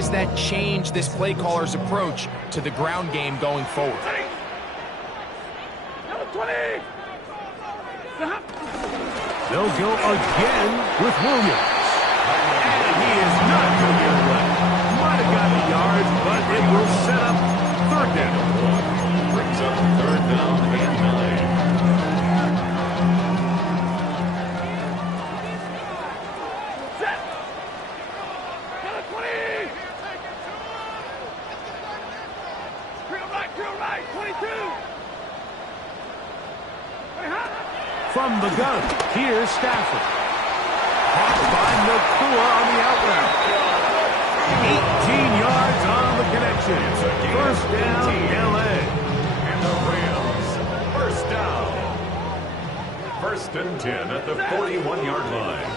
does that change this play caller's approach to the ground game going forward? They'll go again with Williams. And he is not going to get away. Might have gotten the yards, but it will set up third down. Brings up third down and 9. From the gun, here's Stafford. Caught by Nakua on the outroute. 18 yards on the connection. First down, L.A. And the Rams, first down. First and 10 at the 41-yard line.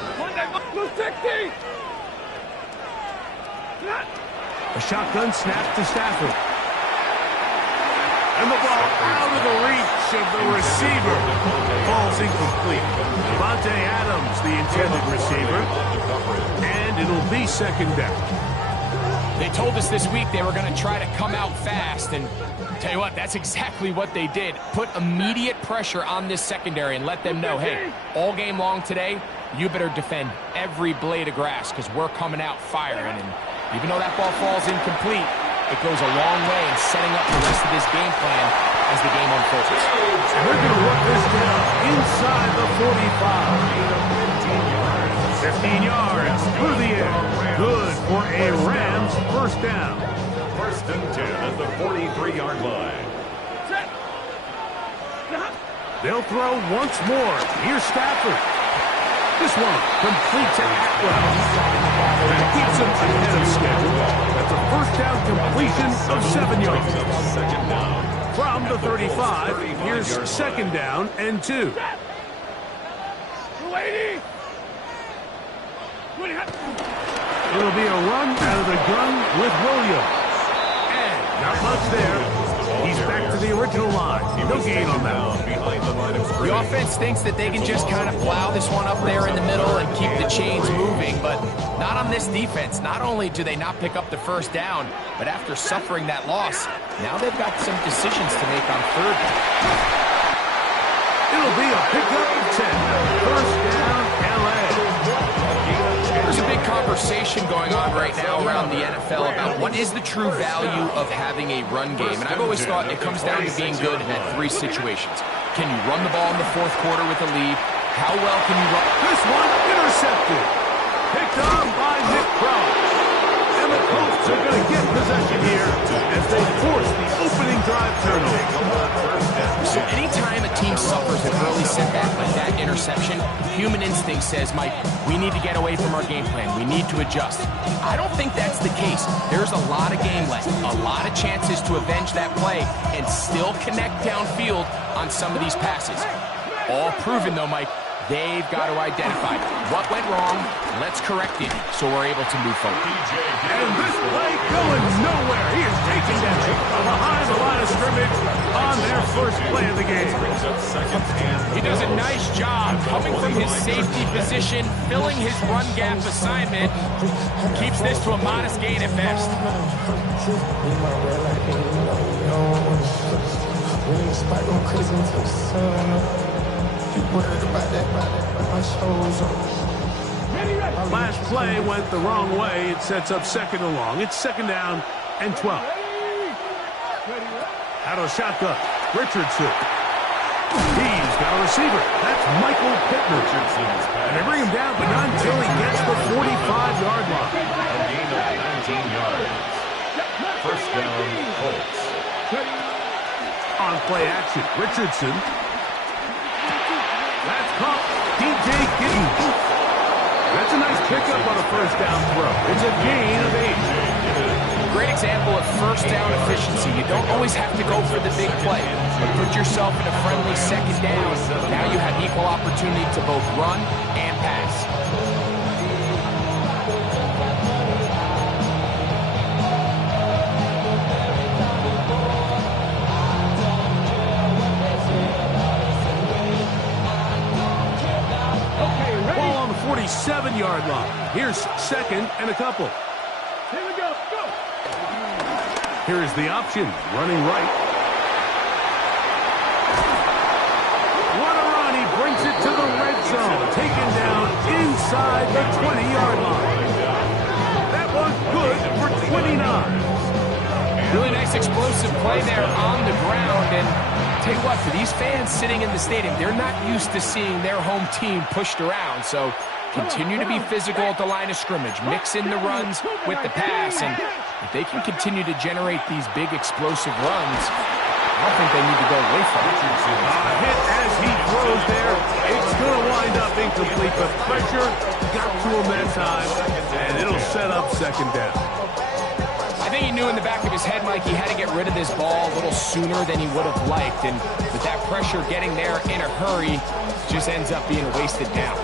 A shotgun snap to Stafford. And the ball out of the reach of the receiver. Ball's incomplete. Devontae Adams, the intended receiver. And it'll be second down. They told us this week they were going to try to come out fast, and tell you what, that's exactly what they did. Put immediate pressure on this secondary and let them know, hey, all game long today, you better defend every blade of grass because we're coming out firing. And even though that ball falls incomplete, it goes a long way in setting up the rest of this game plan as the game unfolds. And they're going to work this down inside the 45. 15 yards through the air. Good for a Rams first down. First and 10 at the 43-yard line. They'll throw once more. Here's Stafford. This one complete to Atwell. That keeps him ahead of schedule. That's a first down completion of 7 yards. Second down. From the 35, here's second down and 2. It'll be a run out of the gun with Williams. And not much there. He's back to the original line. No gain on that one. The offense thinks that they can just kind of plow this one up there in the middle and keep the chains moving, but not on this defense. Not only do they not pick up the first down, but after suffering that loss, now they've got some decisions to make on third down. It'll be a pickup of 10. First down, L.A. There's a big conversation going on right now around the NFL about what is the true value of having a run game. And I've always thought it comes down to being good at 3 situations. Can you run the ball in the fourth quarter with a lead? How well can you run? This one intercepted. Picked on by Nick Cross. And the Colts are going to get possession here as they force the opening drive turnover. So anytime a team suffers an early setback like that interception, human instinct says, Mike, we need to get away from our game plan. We need to adjust. I don't think that's the case. There's a lot of game left, a lot of chances to avenge that play and still connect downfield on some of these passes. All proven, though, Mike. They've got to identify what went wrong. Let's correct it so we're able to move forward. And this play going nowhere. He is taking that behind the line of scrimmage on their first play of the game. He does a nice job coming from his safety position, filling his run gap assignment. Keeps this to a modest gain at best. Last play went the wrong way. It sets up second and long. It's second down and 12. Out of shotgun, Richardson. He's got a receiver. That's Michael Pittman. And they bring him down, but not until he gets the 45-yard line. A gain of 19 yards. First down, Colts. On play action, Richardson. That's caught. DJ Giddens. That's a nice pickup on a first down throw. It's a gain of 8. Great example of first down efficiency. You don't always have to go for the big play, but put yourself in a friendly second down. Now you have equal opportunity to both run and pass. Ball on the 47-yard line. Here's second and a couple. Here we go. Go. Here's the option, running right. What a run, he brings it to the red zone, taken down inside the 20-yard line. That one's good for 29. Really nice explosive play there on the ground, and tell you what, for these fans sitting in the stadium, they're not used to seeing their home team pushed around, so continue to be physical at the line of scrimmage, mix in the runs with the pass, and if they can continue to generate these big explosive runs, I don't think they need to go away from it. A hit as he throws there. It's going to wind up incomplete, but pressure got to him that time, and it'll set up second down. I think he knew in the back of his head, Mike, he had to get rid of this ball a little sooner than he would have liked, and with that pressure getting there in a hurry, just ends up being a wasted down.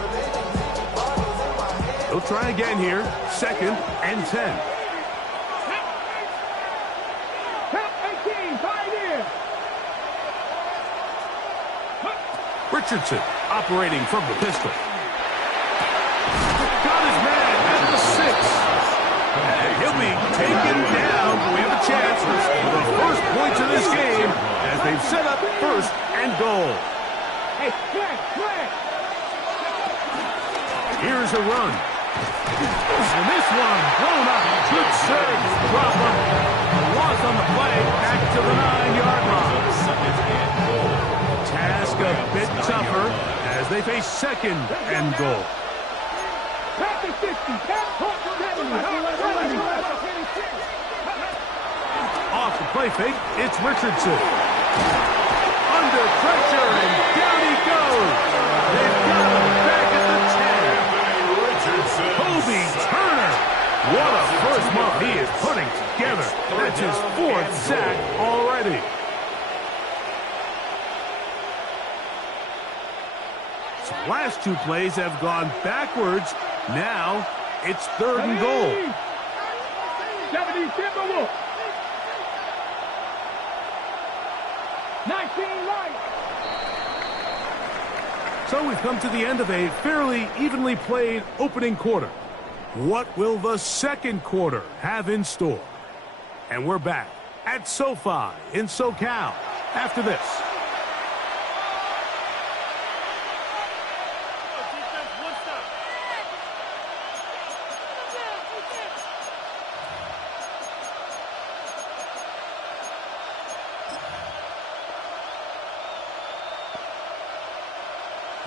He'll try again here, 2nd and 10. Richardson operating from the pistol. Got his man at the 6. And he'll be taken down. We have a chance for the first points of this game as they've set up 1st and goal. Here's a run. And this one blown up. Good serve. Drop him. A loss on the play. Back to the 9-yard line. Task a bit tougher as they face 2nd and goal. Off the play fake, it's Richardson. Under pressure, and down he goes. They've got him back at the 10. Kobe Turner. What a first month he is putting together. That's his 4th sack already. So last 2 plays have gone backwards. Now it's 3rd and goal. 19 right. So we've come to the end of a fairly evenly played opening quarter. What will the second quarter have in store? And we're back at SoFi in SoCal after this.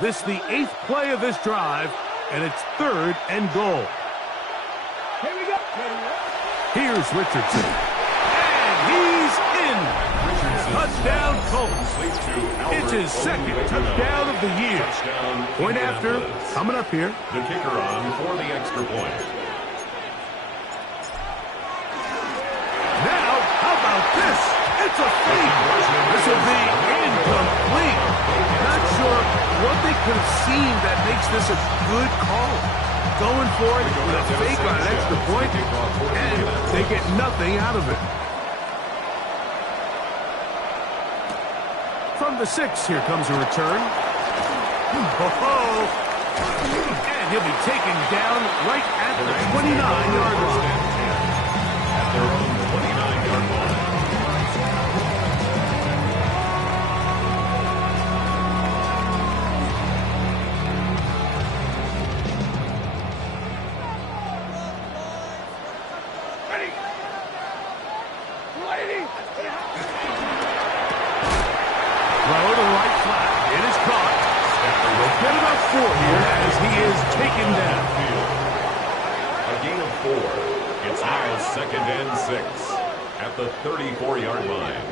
This is the 8th play of this drive, and it's 3rd and goal. Here we go. Here's Richardson. And he's in. Touchdown Colts. It's his 2nd touchdown of the year. Point after, coming up here. The kicker on for the extra point. Now, how about this? It's a fake. This will be incomplete. Not sure what they could have seen that makes this a good call. Going for it with a fake on an extra point, and they get nothing out of it. From the 6, here comes a return. And he'll be taken down right at the 29-yard line. At their own 29-yard line. Second and 6 at the 34-yard line.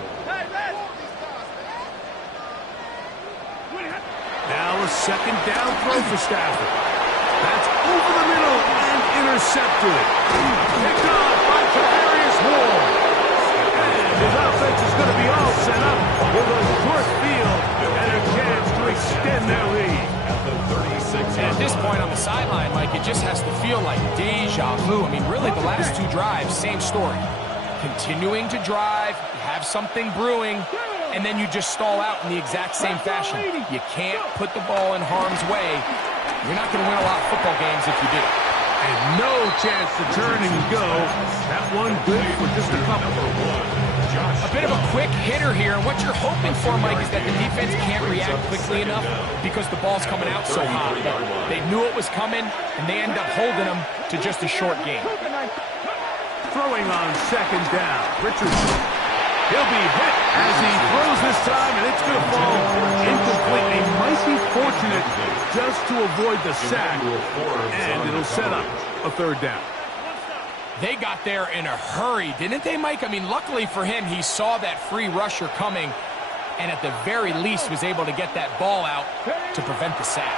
Now a second down throw for Stafford. That's over the middle and intercepted. Picked off by Tavarius Ward. And his offense is going to be all set up with a short field and a chance to extend their lead. At this point on the sideline, Mike, it just has to feel like deja vu. I mean, really, the last 2 drives, same story. Continuing to drive, you have something brewing, and then you just stall out in the exact same fashion. You can't put the ball in harm's way. You're not going to win a lot of football games if you do. And no chance to turn and go. That one good for just a couple. A bit of a quick hitter here, and what you're hoping for, Mike, is that the defense can't react quickly enough because the ball's coming out so hot. They knew it was coming, and they end up holding them to just a short game. Throwing on second down, Richardson. He'll be hit as he throws this time, and it's going to fall incomplete. They might be fortunate just to avoid the sack, and it'll set up a third down. They got there in a hurry, didn't they, Mike? I mean, luckily for him, he saw that free rusher coming, and at the very least was able to get that ball out to prevent the sack.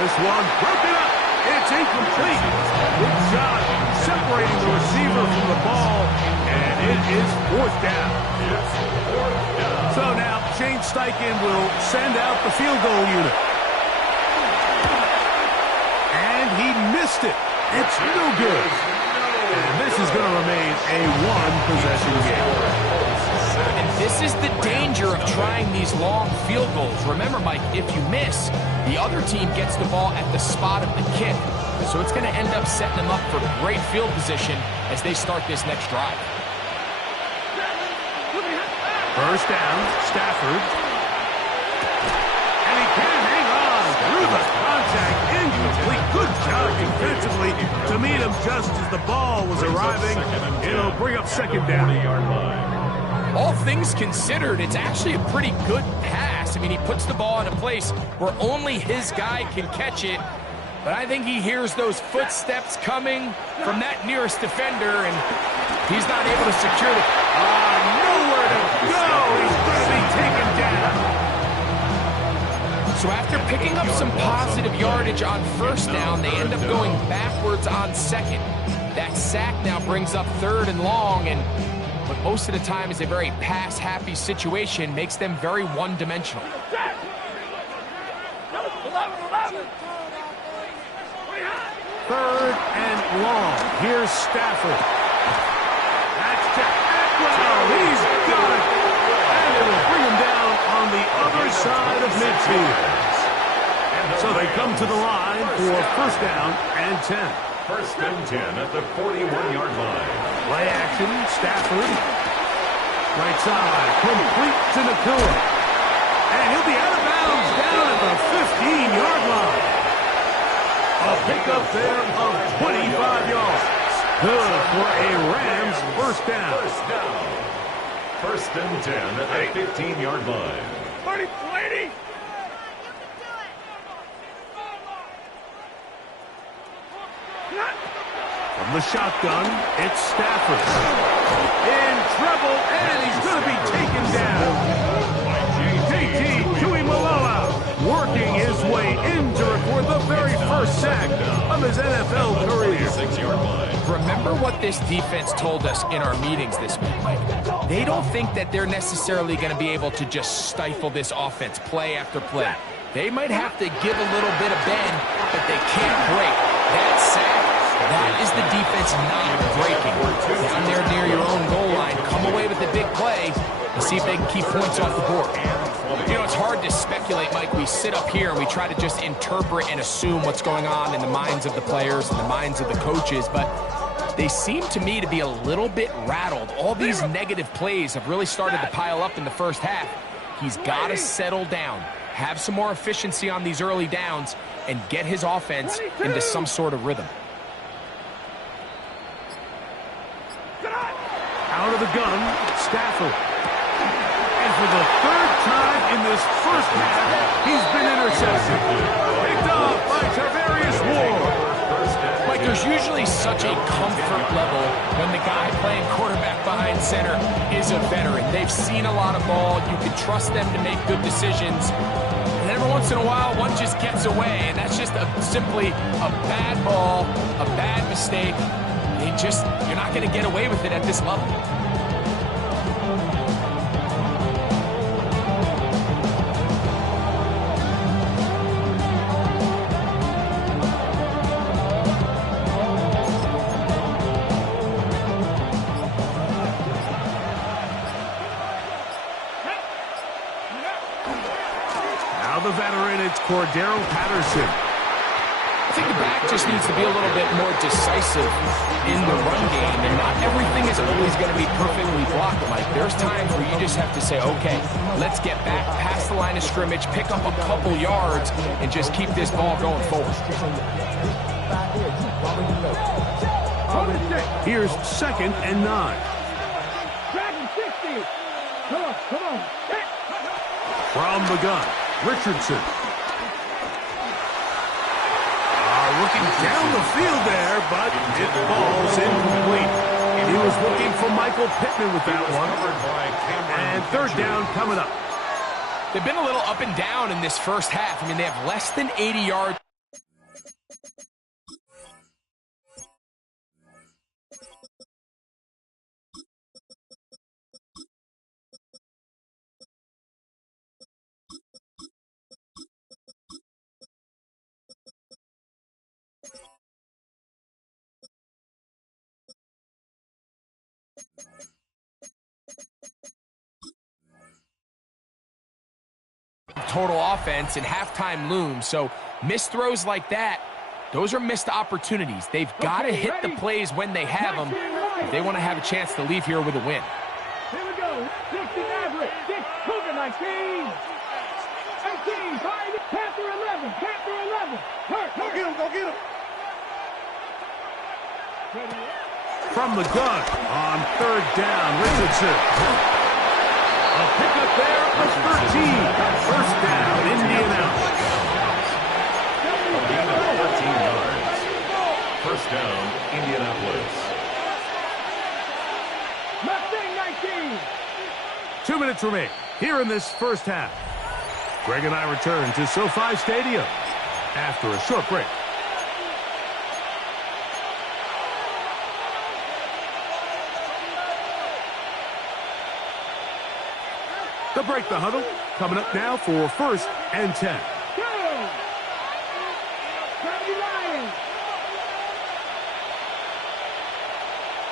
This one broken up. It's incomplete. Good shot separating the receiver from the ball, and it is fourth down. So now Shane Steichen will send out the field goal unit. And he missed it. It's no good. And this is going to remain a one-possession game. And this is the danger of trying these long field goals. Remember, Mike, if you miss, the other team gets the ball at the spot of the kick. So it's going to end up setting them up for great field position as they start this next drive. First down, Stafford. And he can't hang on through the contact. Incomplete. Good job defensively to meet him just as the ball was arriving. It'll bring up second down. All things considered, it's actually a pretty good pass. I mean, he puts the ball in a place where only his guy can catch it. But I think he hears those footsteps coming from that nearest defender, and he's not able to secure the... nowhere to go. He's going to be taken down. So after picking up some positive yardage on first down, they end up going backwards on second. That sack now brings up third and long, and what most of the time is a very pass-happy situation makes them very one-dimensional. Third and long. Here's Stafford. That's to Atwell. He's got it. And it will bring him down on the other side of midfield. So they come to the line for first down and 10. First and 10 at the 41-yard line. Play action, Stafford. Right side, complete to Nakua. And he'll be out of bounds down at the 15-yard line. A pickup there of 25 yards. Good for a Rams first down. First and 10 at the 15-yard line. From the shotgun, it's Stafford. In trouble, and he's going to be taken down. JT Tuimoloau working his way in to record the very first sack of his NFL career. 6-yard line. Remember what this defense told us in our meetings this week, Mike. They don't think that they're necessarily going to be able to just stifle this offense play after play. They might have to give a little bit of bend, but they can't break. That sack, that is the defense not breaking. Down there near your own goal line, come away with the big play and see if they can keep points off the board. You know, it's hard to speculate, Mike. We sit up here and we try to just interpret and assume what's going on in the minds of the players and the minds of the coaches, but they seem to me to be a little bit rattled. All these negative plays have really started to pile up in the first half. He's got to settle down, have some more efficiency on these early downs, and get his offense into some sort of rhythm. Out of the gun, Stafford. And for the third time in this first half, he's been intercepted. Picked off by Tarvarius Ward. Mike, there's usually such a comfort level when the guy playing quarterback behind center is a veteran. They've seen a lot of ball. You can trust them to make good decisions. And every once in a while, one just gets away, and that's just simply a bad ball, a bad mistake. You're not going to get away with it at this level. Now the veteran, it's Cordero Patterson. I think the back just needs to be a little bit more decisive in the run game, and not everything is always going to be perfectly blocked, Mike. There's times where you just have to say, okay, let's get back past the line of scrimmage, pick up a couple yards, and just keep this ball going forward. Here's 2nd and 9. From the gun, Richardson. Looking down the field there, but it falls incomplete. And he was looking for Michael Pittman with that one. And 3rd down coming up. They've been a little up and down in this first half. I mean, they have less than 80 yards. Total offense and halftime looms. So missed throws like that, those are missed opportunities. They've got to hit the plays when they have them if they want to have a chance to leave here with a win. Here we go. 60 Maverick. 6 Cougar 19. 18. Panther 11. Panther 11. Hurt. Go get him. Go get him. From the gun on 3rd down, Richardson. A pickup there of 13. 1st down, Indianapolis. A gain of 14 yards. 1st down, Indianapolis. Mustang 19. 2 minutes remain here in this first half. Greg and I return to SoFi Stadium after a short break. The break, the huddle, coming up now for 1st and 10. Go! 79.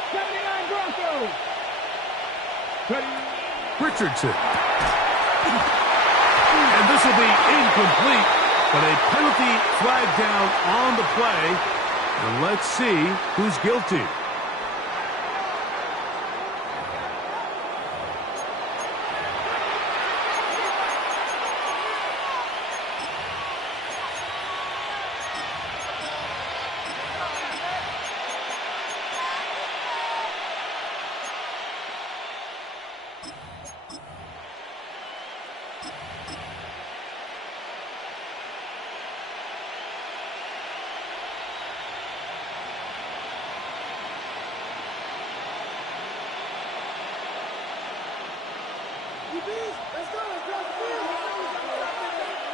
79 Broncos. Richardson. And this will be incomplete, but a penalty flag down on the play. And let's see who's guilty.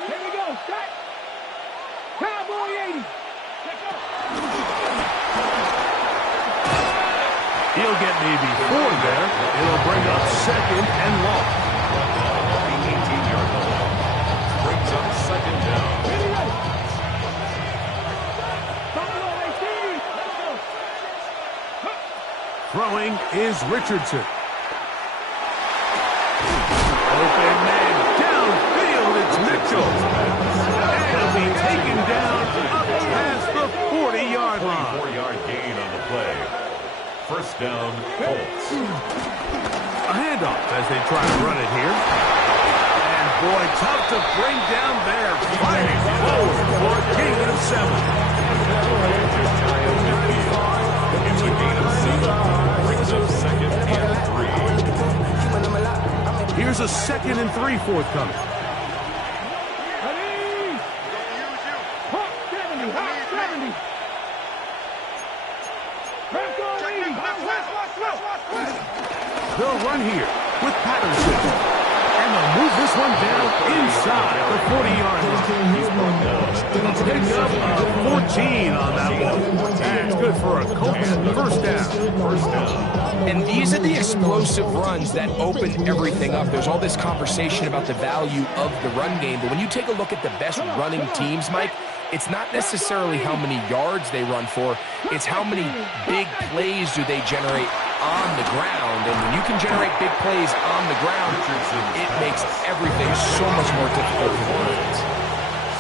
Here we go. Set. Cowboy 80. He'll get maybe 4 there. It'll bring up 2nd and long. The 18-yard line brings up 2nd down. Throwing is Richardson. Open man downfield, it's Mitchell. And he'll be taken down up past the 40-yard line. 4-yard gain on the play. 1st down, Colts. A handoff as they try to run it here. And boy, tough to bring down there. Fighting forward for a gain of 7. It's a gain of 7. Brings up 2nd and 3. Here's a 2nd and 3 forthcoming. Ready? Hawk 70. Hawk 70. Bronco 80. They'll run here with Patterson. And they'll move this one down inside the 40-yard line. He's brought down. Pick up 14 on that one. That's good for a Colts 1st down. 1st down. And these are the explosive runs that open everything up. There's all this conversation about the value of the run game, but when you take a look at the best running teams, Mike, it's not necessarily how many yards they run for, it's how many big plays do they generate on the ground. And when you can generate big plays on the ground, it makes everything so much more difficult for the offense.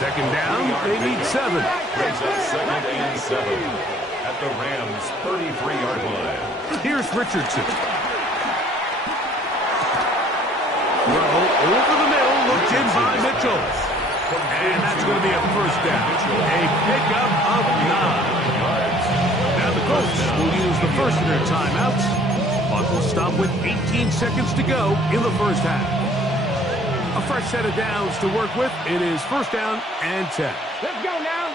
Second down, they need 7. Brings up second and 7 at the Rams' 33-yard line. Here's Richardson. Throw over the middle, looked in by Mitchell. And that's going to be a first down. A pickup of 9. Now the Colts will use the first of their timeouts. Clock will stop with 18 seconds to go in the first half. A fresh set of downs to work with. It is first down and 10. Let's go now.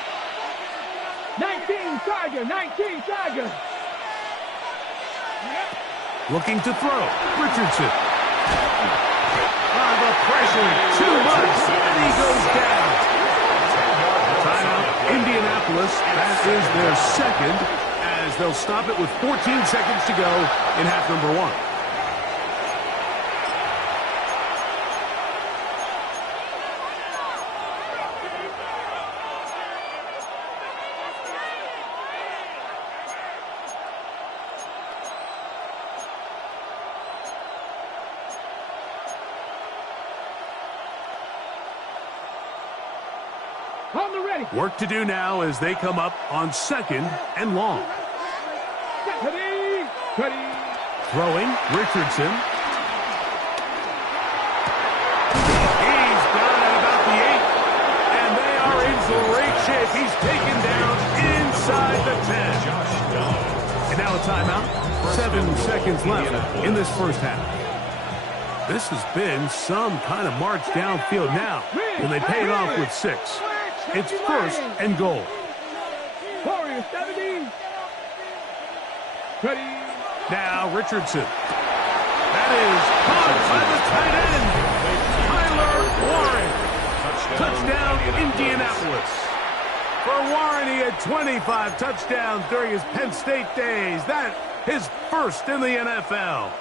19 Tiger, 19 Tiger. Looking to throw. Richardson. The pressure, too much, and he goes down. Timeout, Indianapolis. That is their second, as they'll stop it with 14 seconds to go in half number 1. Work to do now as they come up on second and long. Throwing, Richardson. He's got it about the 8, and they are in great shape. He's taken down inside the 10. And now a timeout. 7 seconds left in this first half. This has been some kind of march downfield now, and they pay it off with 6. It's first and goal. Warriors 70. Now Richardson. That is caught by the tight end, Tyler Warren. Touchdown, Indianapolis. For Warren, he had 25 touchdowns during his Penn State days. That his first in the NFL.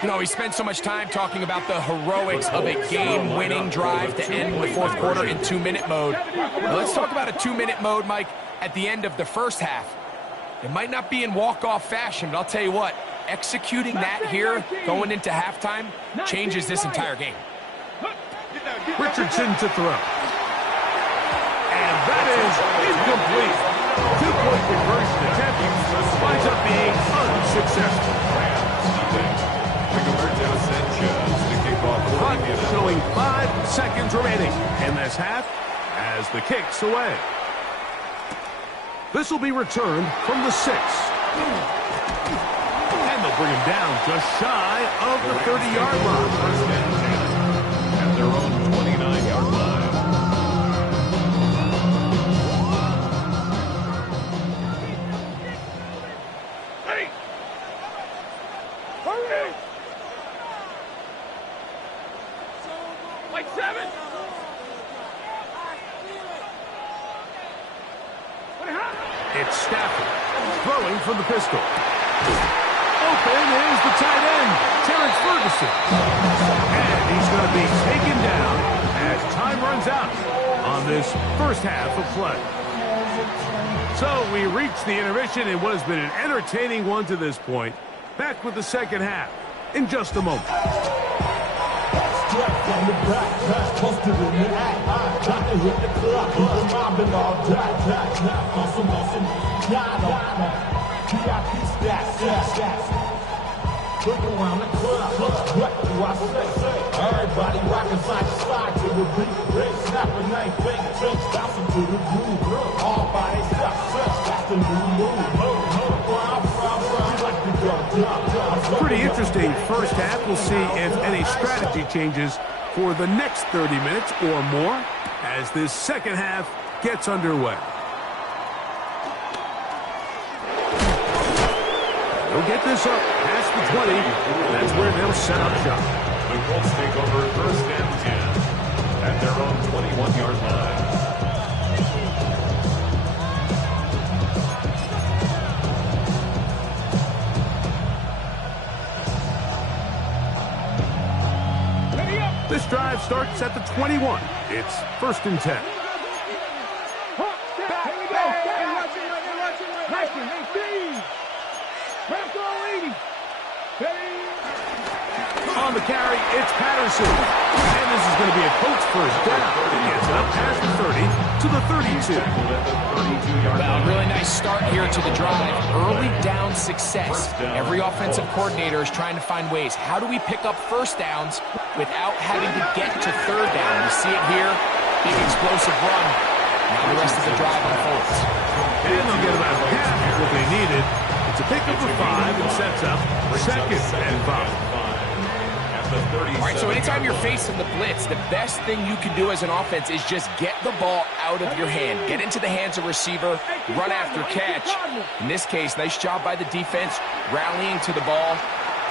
You know, he spent so much time talking about the heroics of a game-winning drive to end the fourth quarter in 2-minute mode. Now, let's talk about a 2-minute mode, Mike, at the end of the first half. It might not be in walk-off fashion, but I'll tell you what, executing that here, going into halftime, changes this entire game. Richardson to throw. And that is incomplete. 2-point conversion attempt winds up being unsuccessful. Clock showing 5 seconds remaining in this half as the kick's away. This will be returned from the 6. And they'll bring him down just shy of the 30-yard line. At their own 29-yard line. It's Stafford throwing from the pistol. Open is the tight end, Terrence Ferguson. And he's going to be taken down as time runs out on this first half of play. So we reach the intermission in what has been an entertaining one to this point. Back with the second half in just a moment. From the back, posted in the act. Got to hit the club, mobbing all that. Awesome, got him. VIP stats. Look around the club, what do I say? Everybody rocking side to side to the beat. Snapping ain't fake, tricks, bouncing to the groove. All body stuff, that's the new move. Pretty interesting first half. We'll see if any strategy changes for the next 30 minutes or more as this second half gets underway. They'll get this up past the 20. That's where they'll set up shop. The Colts take over first and 10 at their own 21-yard line. This drive starts at the 21. It's first and 10. On the carry, it's Patterson. And this is going to be a Colts first down. He gets it up past the 30 to the 32. Well, really nice start here to the drive. Early down success. Every offensive coordinator is trying to find ways. How do we pick up first downs without having to get to third down? You see it here. Big explosive run. Now the rest of the drive unfolds. And they'll get about half of what they needed. It's a pickup of 5 and sets up second and 5. All right, so anytime you're facing the blitz, the best thing you can do as an offense is just get the ball out of your hand. Get into the hands of receiver, run after catch. In this case, nice job by the defense, rallying to the ball.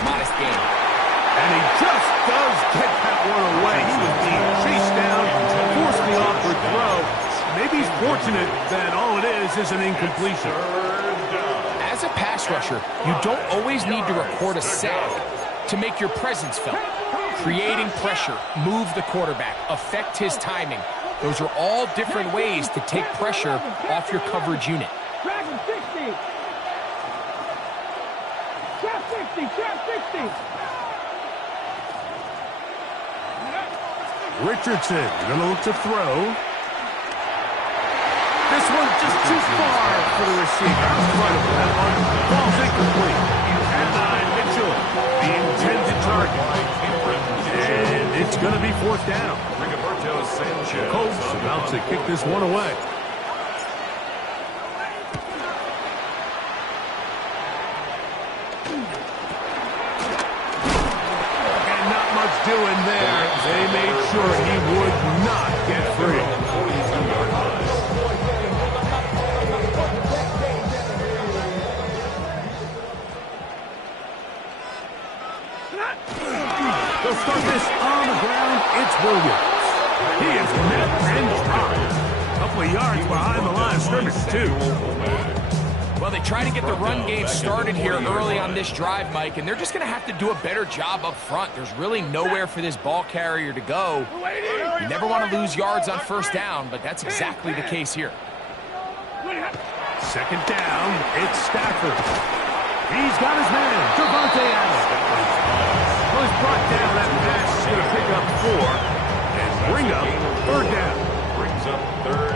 Modest gain. And he just does get that one away. He was being chased down, forced the awkward throw. Maybe he's fortunate that all it is an incompletion. As a pass rusher, you don't always need to record a sack to make your presence felt. Creating pressure, move the quarterback, affect his timing. Those are all different ways to take pressure off your coverage unit. Dragon 60. Trap 60. Trap 60. Richardson going to look to throw. This one just too far for the receiver. Incredible. That one falls incomplete. And Mitchell, the intended target. And it's going to be fourth down. Colts about to kick this one away. And not much doing there. They made sure he would not get free. They'll start this on the ground. It's Williams. He is met and dropped. A couple of yards behind the line of scrimmage, too. Well, they try to get the run game started here early on this drive, Mike, and they're just going to have to do a better job up front. There's really nowhere for this ball carrier to go. You never want to lose yards on first down, but that's exactly the case here. Second down, it's Stafford. He's got his man, Devontae Adams. Well, he's brought down. That pass is going to pick up 4 and bring up third down.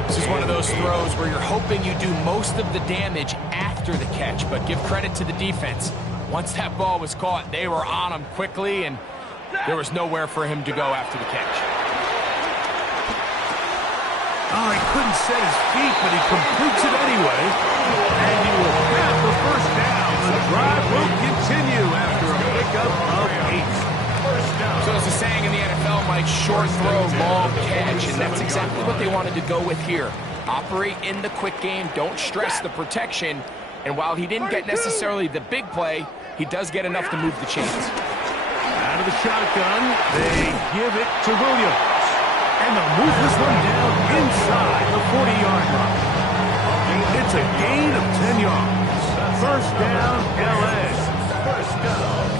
This is one of those throws where you're hoping you do most of the damage after the catch, but give credit to the defense. Once that ball was caught, they were on him quickly, and there was nowhere for him to go after the catch. Oh, he couldn't set his feet, but he completes it anyway. And he will have the first down. The drive will continue after a pickup of 8. So as the saying in the NFL, Mike, short throw, long catch, and that's exactly what they wanted to go with here. Operate in the quick game, don't stress the protection, and while he didn't get necessarily the big play, he does get enough to move the chains. Out of the shotgun, they give it to Williams. And they'll move this one down inside the 40-yard line. It's a gain of 10 yards. First down, L.A.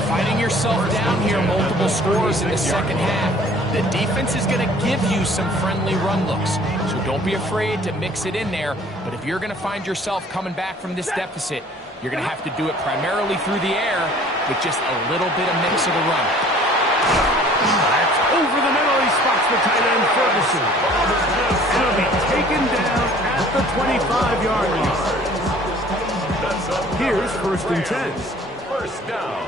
Finding yourself down here, multiple scores in the second half. The defense is going to give you some friendly run looks, so don't be afraid to mix it in there. But if you're going to find yourself coming back from this deficit, you're going to have to do it primarily through the air with just a little bit of mix of the run. That's over the middle. He spots the tight end, Ferguson. It'll be taken down at the 25-yard line. Here's first and 10. First down.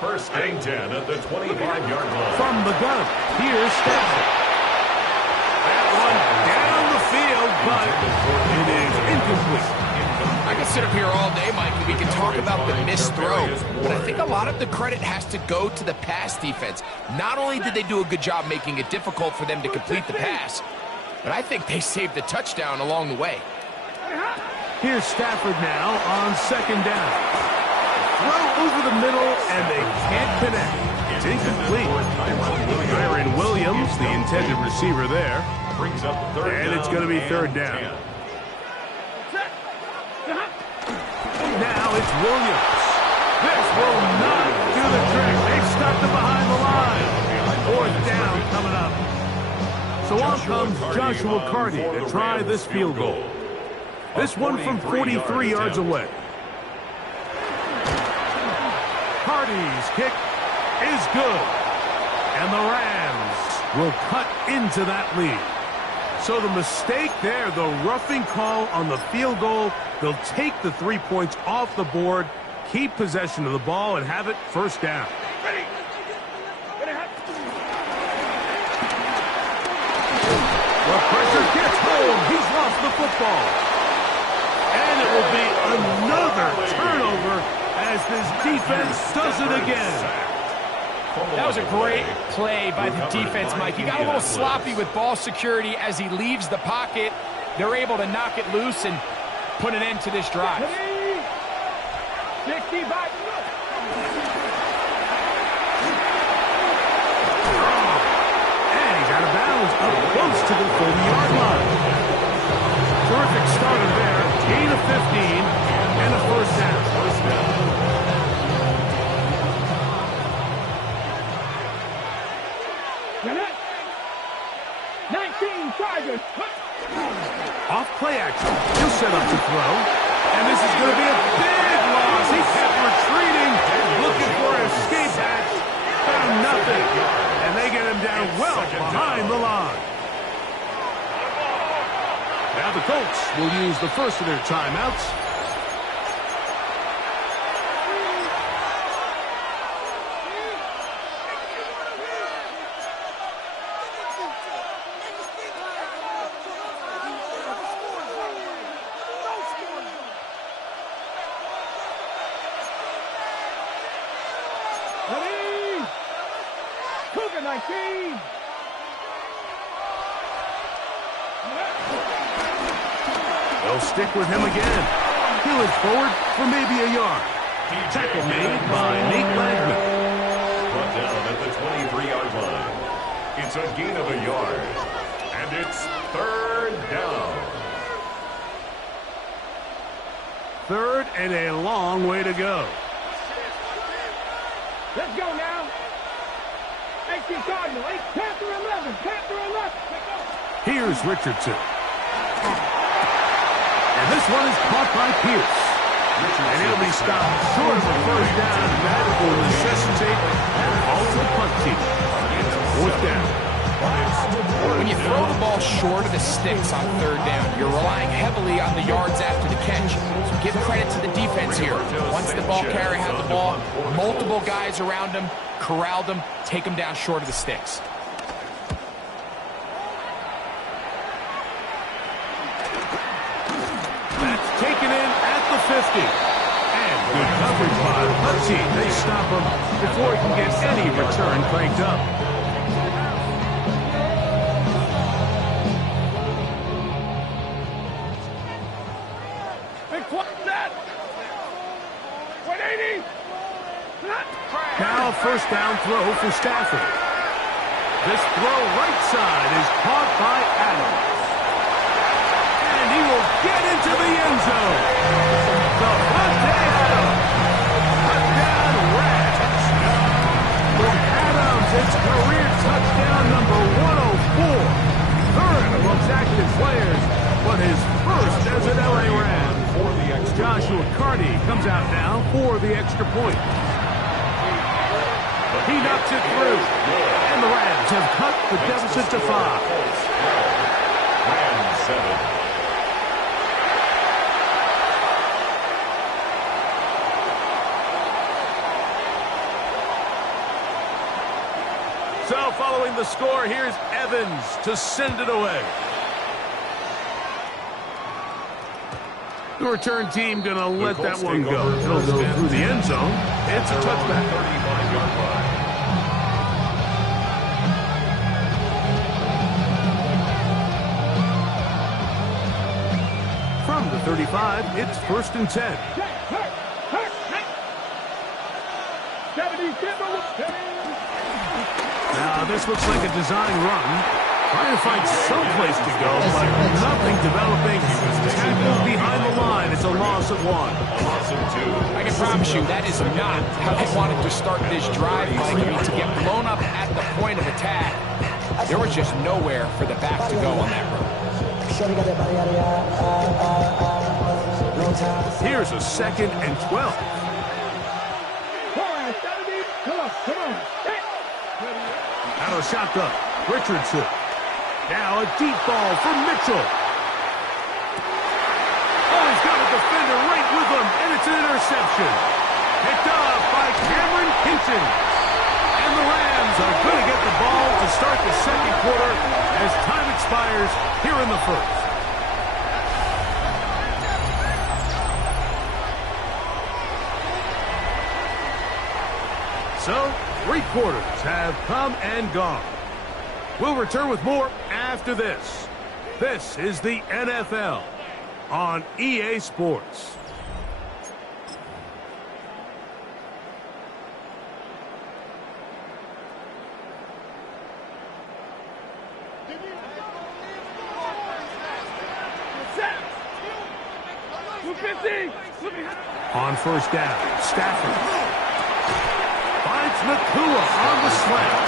First and 10 at the 25-yard line. From the gun, here's Stafford. That one down the field, but it is incomplete. I can sit up here all day, Mike, and we can talk about the missed throw, but I think a lot of the credit has to go to the pass defense. Not only did they do a good job making it difficult for them to complete the pass, but I think they saved the touchdown along the way. Here's Stafford now on second down. Throw over the middle, and they can't connect. It's incomplete. Kyron Williams, the intended receiver there. Brings up third and down. It's going to be third down. Now it's Williams. This will not do the trick. They've stopped him behind the line. Fourth down coming up. So on comes Joshua Carty to try this field goal. This one from 43 yards away. Carty's kick is good. And the Rams will cut into that lead. So the mistake there, the roughing call on the field goal, they'll take the 3 points off the board, keep possession of the ball, and have it first down. Ready. The pressure gets home. He's lost the football. And it will be another turnover as this defense does it again. That was a great play by the defense, Mike. He got a little sloppy with ball security as he leaves the pocket. They're able to knock it loose and put an end to this drive. 65. And he's out of bounds up close to the 40-yard line. Terrific starter there. Gain of 15 and a first down. Minute. 19 Chargers. Off play action. He'll set up to throw. And this is going to be a big loss. He kept retreating, looking for an escape hatch. Found nothing. And they get him down well behind the line. Now the Colts will use the first of their timeouts. Ready. Cougar 19. They'll stick with him again. He'll it forward for maybe a yard. Tackle made by Nate Langman. Brought down at the 23-yard line. It's a gain of a yard. And it's third down. Third and a long way to go. Let's go now. 18 Cardinal. 8 Panther 11. Panther 11. Here's Richardson. And this one is caught by Pierce. And he'll be stopped short of a first down. That will necessitate an alternate punt team. Fourth down. When you throw the ball short of the sticks on third down, you're relying heavily on the yards after the catch. So give credit to the defense here. Once the ball carrier had the ball, multiple guys around him, corralled him, take him down short of the sticks. That's taken in at the 50. And good coverage by the punt team. They stop him before he can get any return cranked up. Now first down throw for Stafford. This throw right side is caught by Adams. And he will get into the end zone. The Devontae Adams. Touchdown Rams. For Adams, it's career touchdown number 104. Third amongst active players, but his first as an LA Ram. Joshua Carty comes out now for the extra point. He knocks it through. And the Rams have cut the deficit to 5. Rams 7. So following the score, here's Evans to send it away. The return team going to let that one go. It'll go through the end zone. It's a touchback. 35-yard line. From the 35, it's first and 10. Now, this looks like a design run. Trying to find some place to go, but nothing developing. Tackle behind the line. It's a loss of 1. Loss of 2. I can promise you that is not how they wanted to start this drive, Mike. I mean, to get blown up at the point of attack, there was just nowhere for the back to go on that run. Here's a 2nd and 12. Come on. Out of shotgun. Richardson. Now a deep ball for Mitchell. Oh, he's got a defender right with him, and it's an interception. Picked up by Cameron Kinton. And the Rams are going to get the ball to start the second quarter as time expires here in the first. So, 3 quarters have come and gone. We'll return with more after this. This is the NFL on EA Sports. On first down, Stafford finds Nakua on the slant.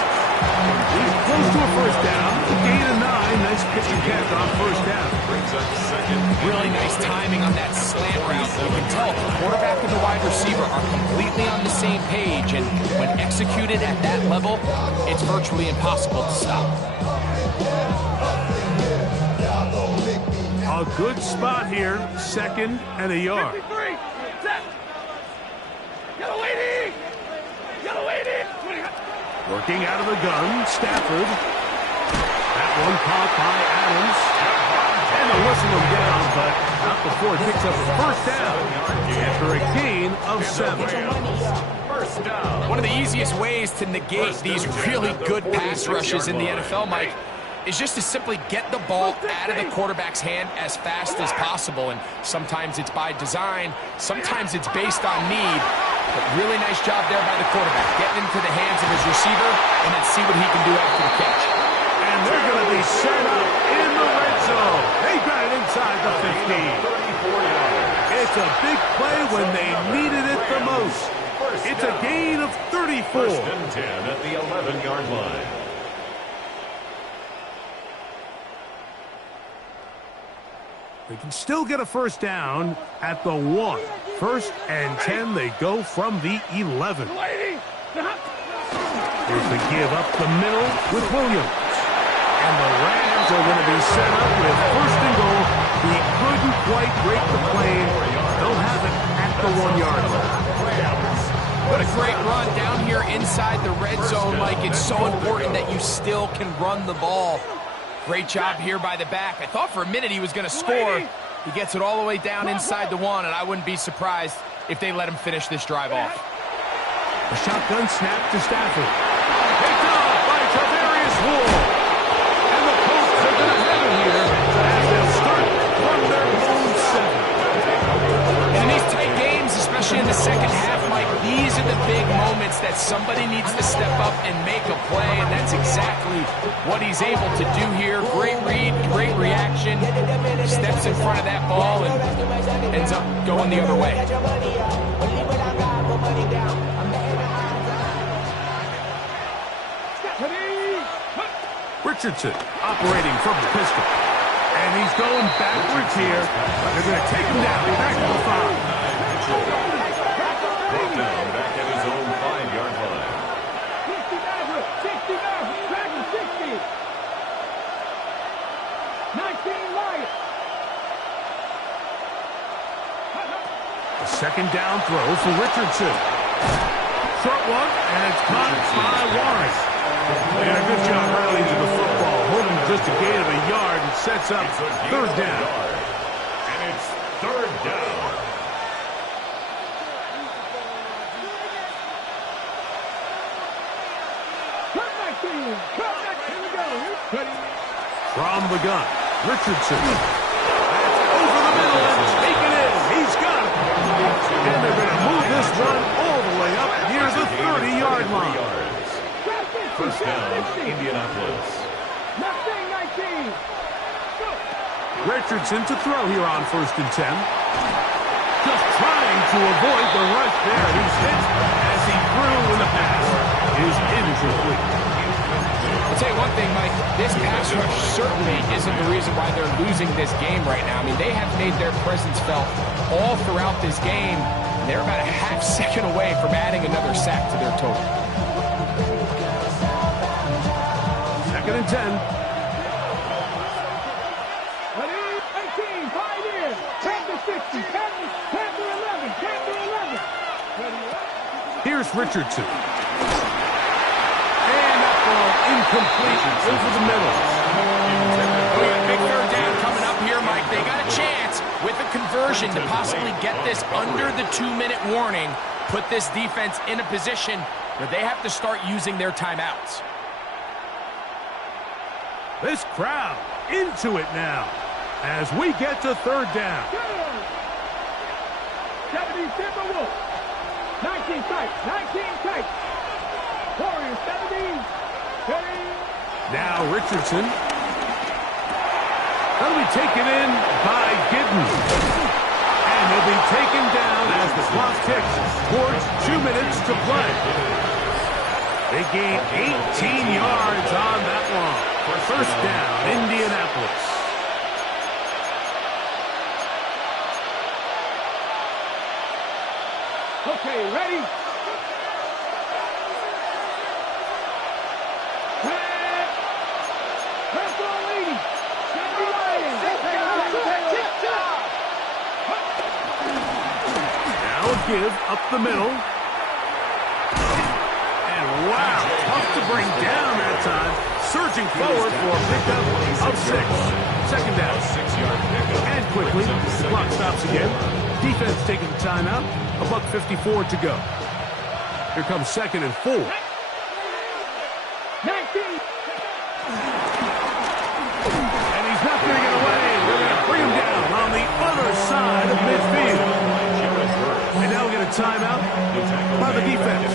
He's close to a first down. A gain of 9. Nice pitch and catch on first down. Brings up second. Really nice timing on that slant route. You can tell the quarterback and the wide receiver are completely on the same page, and when executed at that level, it's virtually impossible to stop. A good spot here, 2nd and a yard. Working out of the gun, Stafford. That one caught by Adams. And they'll whistle him down, but not before it picks up a first down after a gain of 7. First down. One of the easiest ways to negate these really good pass rushes in the NFL, Mike, is just to simply get the ball out of the quarterback's hand as fast as possible. And sometimes it's by design, sometimes it's based on need. But really nice job there by the quarterback, getting into the hands of his receiver, and then see what he can do after the catch. And they're going to be set up in the red zone. They got it inside the 15. It's a big play when they needed it the most. It's a gain of 34. First and 10 at the 11-yard line. They can still get a first down at the 1. First and 10, they go from the 11. Here's the give up the middle with Williams. And the Rams are going to be set up with first and goal. He couldn't quite break the plane. They'll have it at the 1-yard line. What a great run down here inside the red zone, Mike. It's so important that you still can run the ball. Great job here by the back. I thought for a minute he was going to score. He gets it all the way down inside the 1, and I wouldn't be surprised if they let him finish this drive off. A shotgun snap to Stafford. Picked up by Tavarius Ward. And the Colts are going to have it here as they'll start from their own 7. In these tight games, especially in the second half, Mike, these are the big moments that somebody needs to step up and make a play, and that's exactly what he's able to do here. Great read, great reaction, steps in front of that ball and ends up going the other way. Richardson operating from the pistol. And he's going backwards here. They're going to take him down back to the 5. Brought down back at his own 5-yard line. 60. 19 Lions. A second down throw for Richardson. Short one, and it's caught by Warren. They did a good job rallying to the football, holding just a gain of a yard, and sets up third down. And it's third down. From the gun, Richardson. That's over the middle and taken in. He's got it. And they're going to move this one all the way up near the 30-yard line. First down, Indianapolis. 19. Richardson to throw here on first and 10. Just trying to avoid the rush there. He's hit as he threw in the pass. Is incomplete. I'll tell you one thing, Mike, this pass rush certainly isn't the reason why they're losing this game right now. I mean, they have made their presence felt all throughout this game. They're about a half second away from adding another sack to their total. Second and 10. Ready? 18, 5 in. Panther 60, Panther 11, Panther 11. Here's Richardson. And that ball incomplete over the middle. We got a big third down coming up here, Mike. They got a chance with a conversion to possibly get this under the 2-minute warning, put this defense in a position where they have to start using their timeouts. This crowd into it now as we get to third down. 70 Timberwolves. 19 tight, 19 tight. Warriors 70. Ready? Now Richardson. That'll be taken in by Giddens. And he'll be taken down as the clock ticks towards 2 minutes to play. They gain 18 yards on that one. First down, Indianapolis. Okay, ready? Press on lady. Now a give up the middle. And wow, tough to bring down that time. Surging forward for a pickup of 6. Second down. 6-yard pickup. And quickly, the clock stops again. Defense taking the timeout. $1:54 to go. Here comes second and 4. 19. And he's not going to get away. They're going to bring him down on the other side of midfield. And now we get a timeout by the defense.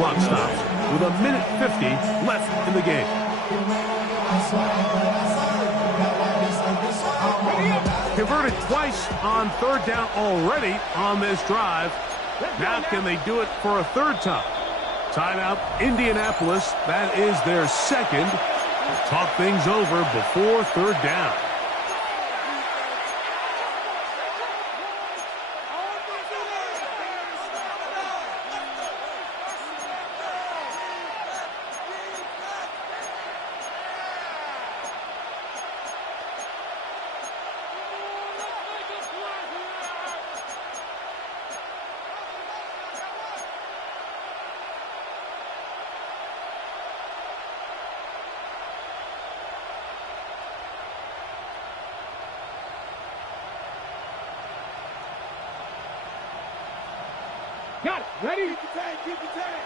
Clock stops with 1:50 left in the game. Converted twice on third down already on this drive. Now can they do it for a third time? Timeout, Indianapolis. That is their second. Talk things over before third down. Got it. Ready? Keep the tank.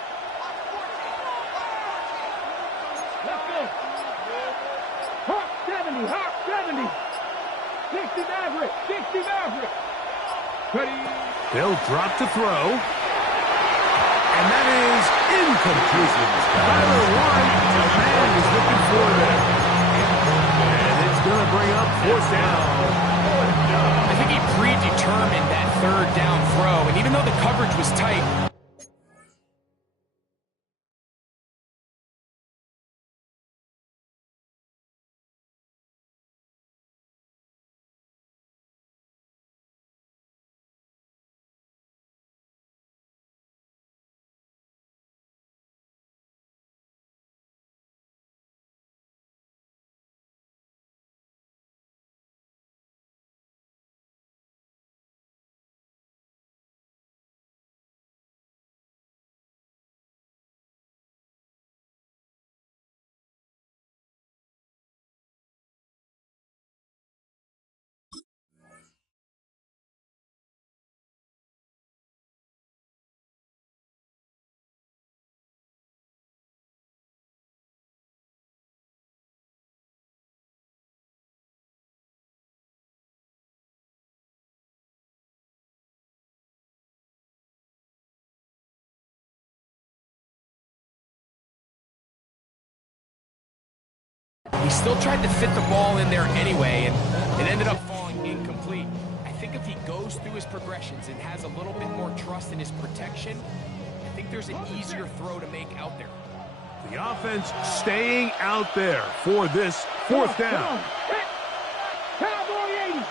Let's go. Hawk 70. Hawk 70. 60 Maverick. 60 Maverick. Ready? They'll drop to throw. And that is incomplete. Tyler White, the man is looking for them. And it's going to bring up fourth down. I think he predetermined that third down throw, and even though the coverage was tight, he still tried to fit the ball in there anyway, and it ended up falling incomplete. I think if he goes through his progressions and has a little bit more trust in his protection, I think there's an easier throw to make out there. The offense staying out there for this fourth down. Cowboy 80.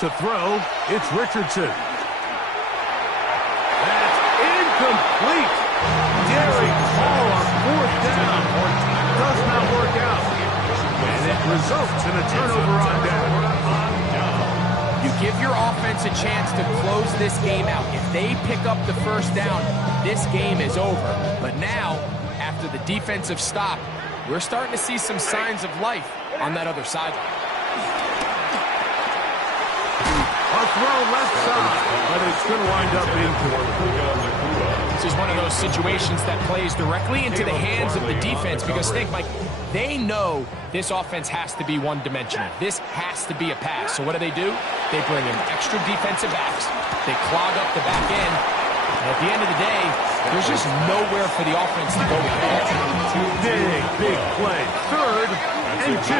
To throw, it's Richardson. That's incomplete. Derek Hall on fourth Does not work out. And it results in a turnover on down. You give your offense a chance to close this game out. If they pick up the first down, this game is over. But now, after the defensive stop, we're starting to see some signs of life on that other sideline. A throw left side, but it's going to wind up incomplete. This is one of those situations that plays directly into the hands of the defense because think, Mike, they know this offense has to be one-dimensional. This has to be a pass. So what do? They bring in extra defensive backs. They clog up the back end. And at the end of the day, there's just nowhere for the offense to go with that. Big play. 3rd and 2.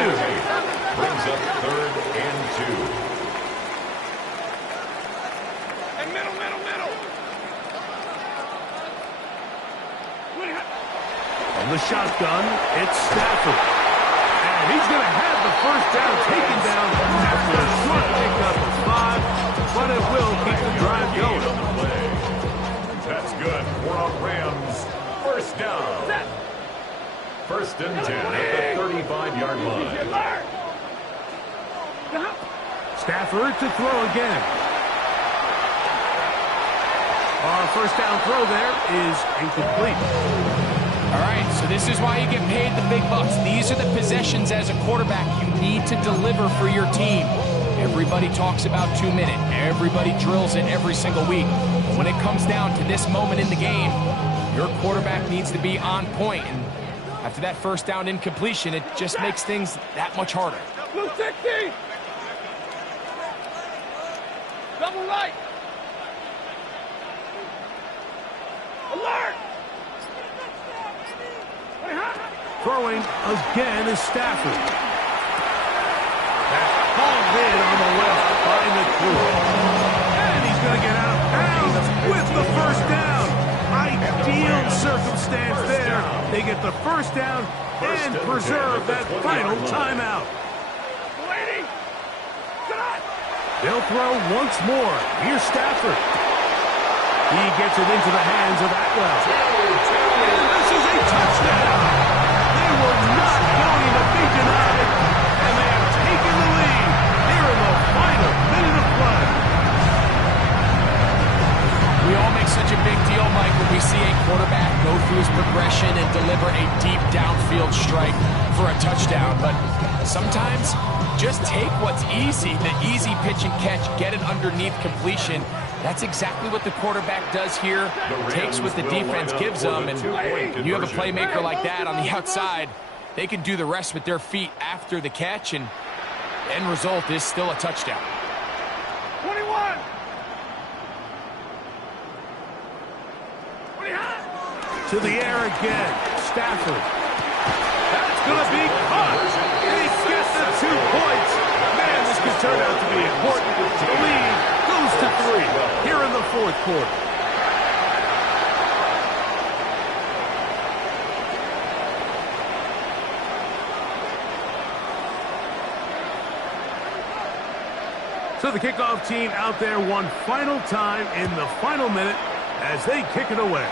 Brings up 3rd and 2. From the shotgun, it's Stafford. And he's going to have the first down taken down after a short pickup of 5, but it will keep the drive going. That's good for a Rams first down. 1st and 10 at the 35-yard line. Stafford to throw again. Our first down throw there is incomplete. All right, so this is why you get paid the big bucks. These are the possessions as a quarterback you need to deliver for your team. Everybody talks about 2-minute. Everybody drills it every single week. But when it comes down to this moment in the game, your quarterback needs to be on point. And after that first down incompletion, it just makes things that much harder. Blue 60! Double right! Alert! Throwing again is Stafford. That's hauled in on the left by McClure. And he's going to get out of bounds with the first down. Ideal circumstance there. They get the first down and preserve that final timeout. They'll throw once more. Here's Stafford. He gets it into the hands of Atwell. And this is a touchdown. They were not going to be denied, and they have taken the lead here in the final minute of play. We all make such a big deal, Mike, when we see a quarterback go through his progression and deliver a deep downfield strike for a touchdown. But sometimes just take what's easy, the easy pitch and catch, get it underneath completion. That's exactly what the quarterback does here, takes what the defense gives them, and you have a playmaker like that on the outside, they can do the rest with their feet after the catch, and the end result is still a touchdown. 21! To the air again, Stafford. That's going to be caught. He gets the 2 points. Man, this could turn out to be important. The lead goes to 3 here in the 4th quarter. So the kickoff team out there one final time in the final minute as they kick it away.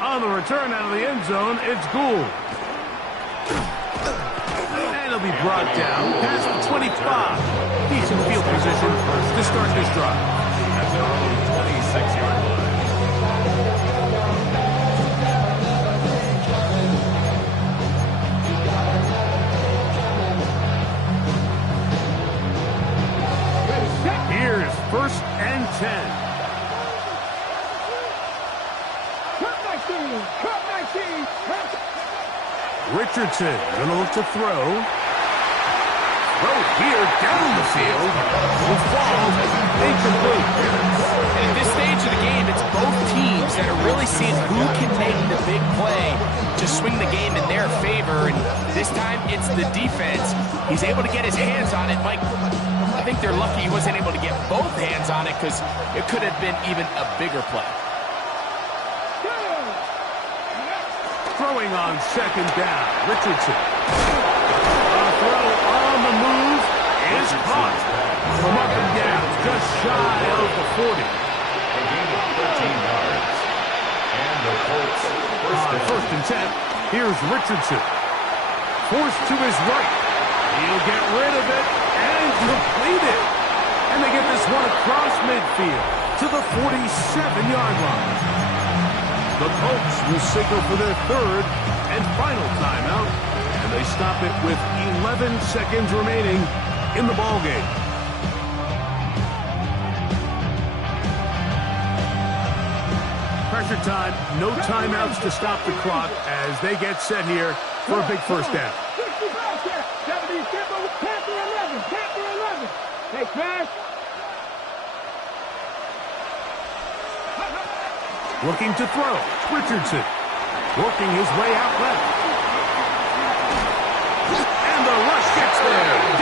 On the return out of the end zone, it's Gould. And he'll be brought down past the 25. Decent field position to start this drive. At their own 26-yard line. Here's 1st and 10. Richardson gonna look to throw. Throw here down the field. Will fall incomplete. And at this stage of the game, it's both teams that are really seeing who can make the big play to swing the game in their favor. And this time, it's the defense. He's able to get his hands on it. Mike, I think they're lucky he wasn't able to get both hands on it because it could have been even a bigger play. Throwing on 2nd down, Richardson. A throw on the move is caught. From up and down, just shy of the 40. A gain of 13 yards. And the Colts First and 10. Here's Richardson. Forced to his right. He'll get rid of it and complete it. And they get this one across midfield to the 47-yard line. The Colts will signal for their third and final timeout, and they stop it with 11 seconds remaining in the ballgame. Pressure time, no timeouts to stop the clock as they get set here for a big first down. 77, Panther 11, Panther 11. Hey, Crash. Looking to throw, Richardson. Working his way out left. And the rush gets there.